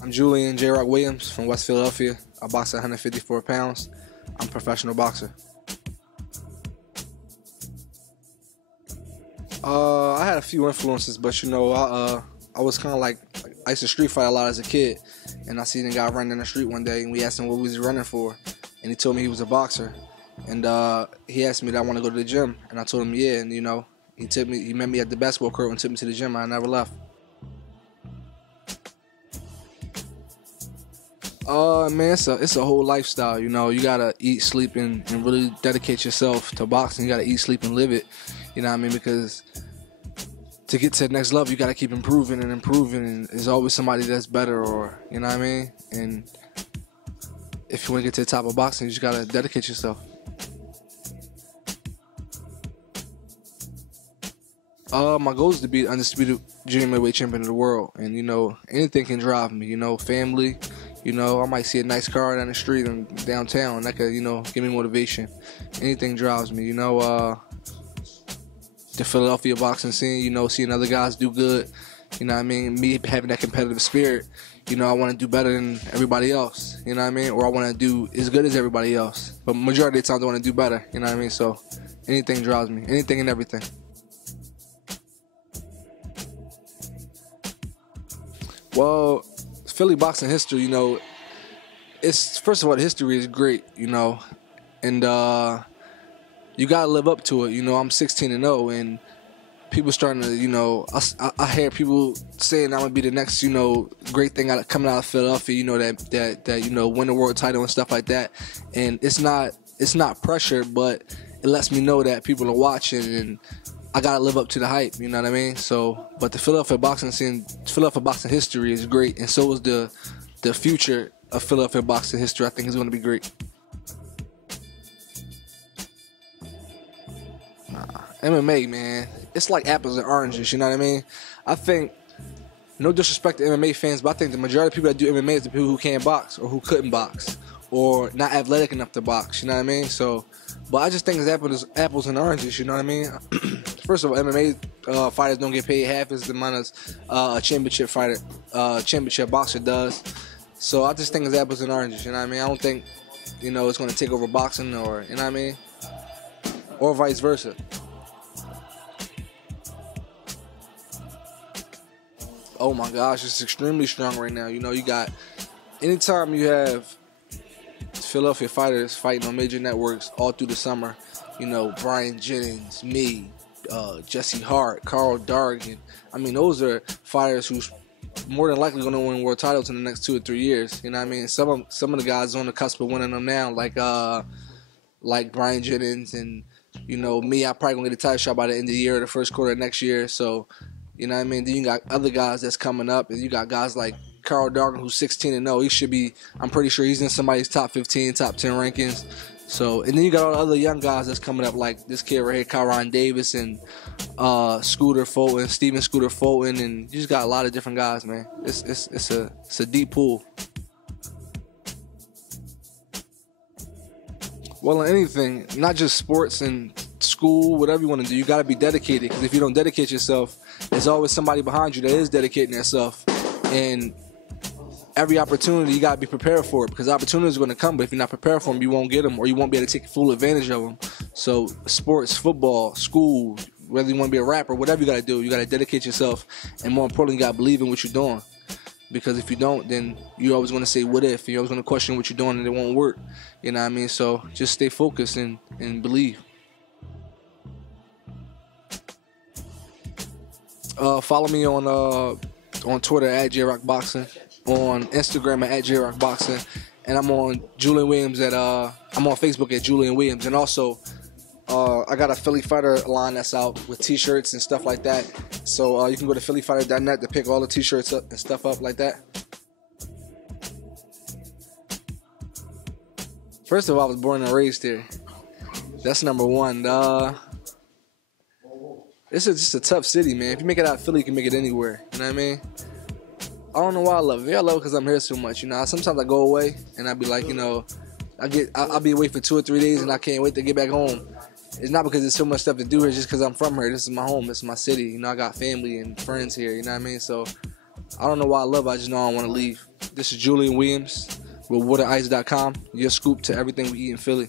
I'm Julian J. Rock Williams from West Philadelphia. I box at 154 pounds. I'm a professional boxer. I had a few influences, but I was kind of like I used to street fight a lot as a kid, and I seen a guy running in the street one day, and we asked him what he was running for, and he told me he was a boxer, and he asked me that I want to go to the gym, and I told him yeah, and he met me at the basketball court and took me to the gym. I never left. Man, it's a whole lifestyle. You gotta eat, sleep, and really dedicate yourself to boxing. You gotta eat, sleep, and live it. You know what I mean? Because to get to the next level, you gotta keep improving and improving. And there's always somebody that's better, or you know what I mean. And if you want to get to the top of boxing, you just gotta dedicate yourself. My goal is to be undisputed junior middleweight champion of the world, and anything can drive me. Family. I might see a nice car down the street and downtown that could, give me motivation. Anything drives me. The Philadelphia boxing scene. Seeing other guys do good. You know what I mean? Me having that competitive spirit. I want to do better than everybody else. You know what I mean? Or I want to do as good as everybody else. But majority of the times I want to do better. You know what I mean? So anything drives me. Anything and everything. Well, Philly boxing history, it's first of all, the history is great, and you gotta live up to it. I'm 16-0, and people starting to, I hear people saying I'm gonna be the next, great thing coming out of Philadelphia, that win the world title and stuff like that. And it's not pressure, but it lets me know that people are watching, and I gotta live up to the hype, you know what I mean? So, but the Philadelphia boxing scene, Philadelphia boxing history is great, and so is the future of Philadelphia boxing history. I think is going to be great. MMA, man, it's like apples and oranges. You know what I mean? I think, no disrespect to MMA fans, but I think the majority of people that do MMA is the people who can't box or who couldn't box or not athletic enough to box. You know what I mean? So, but I just think it's apples and oranges. You know what I mean? First of all, MMA fighters don't get paid half as the amount as a championship fighter, championship boxer does. So I just think it's apples and oranges. You know what I mean? I don't think it's going to take over boxing, or you know what I mean, or vice versa. Oh my gosh, it's extremely strong right now. You got anytime you have Philadelphia fighters fighting on major networks all through the summer. Brian Jennings, me. Jesse Hart, Carl Dargan. I mean, those are fighters who's more than likely going to win world titles in the next 2 or 3 years. You know what I mean? Some of the guys on the cusp of winning them now, like Brian Jennings, and me. I probably gonna get a title shot by the end of the year or the first quarter of next year. So, you know what I mean? Then you got other guys that's coming up, and you got guys like Carl Dargan, who's 16-0. He should be. I'm pretty sure he's in somebody's top 15, top 10 rankings. So, and then you got all the other young guys that's coming up, like this kid right here, Kyron Davis, and Scooter Fulton, Steven Scooter Fulton, and you just got a lot of different guys, man. It's a deep pool. Well, in anything, not just sports and school, whatever you want to do, you got to be dedicated. Because if you don't dedicate yourself, there's always somebody behind you that is dedicating themselves, and every opportunity, you got to be prepared for it, because opportunities are going to come, but if you're not prepared for them, you won't get them, or you won't be able to take full advantage of them. So sports, football, school, whether you want to be a rapper, whatever you got to do, you got to dedicate yourself, and more importantly, you got to believe in what you're doing. Because if you don't, then you're always going to say, what if? You're always going to question what you're doing, and it won't work. You know what I mean? So just stay focused and believe. Follow me on Twitter at JRockBoxing. On Instagram at JRockBoxing, and I'm on Julian Williams I'm on Facebook at Julian Williams, and also I got a Philly Fighter line that's out with t-shirts and stuff like that. So you can go to phillyfighter.net to pick all the t-shirts up and stuff up like that. First of all, I was born and raised here. That's number one. It's just a tough city, man. If you make it out of Philly, you can make it anywhere. You know what I mean? I don't know why I love it. Maybe I love it because I'm here so much. Sometimes I go away and I be like, I'll be away for 2 or 3 days and I can't wait to get back home. It's not because there's so much stuff to do here, it's just because I'm from here. This is my home. This is my city. I got family and friends here. You know what I mean? So I don't know why I love it. I just know I don't want to leave. This is Julian Williams with WaterIce.com. Your scoop to everything we eat in Philly.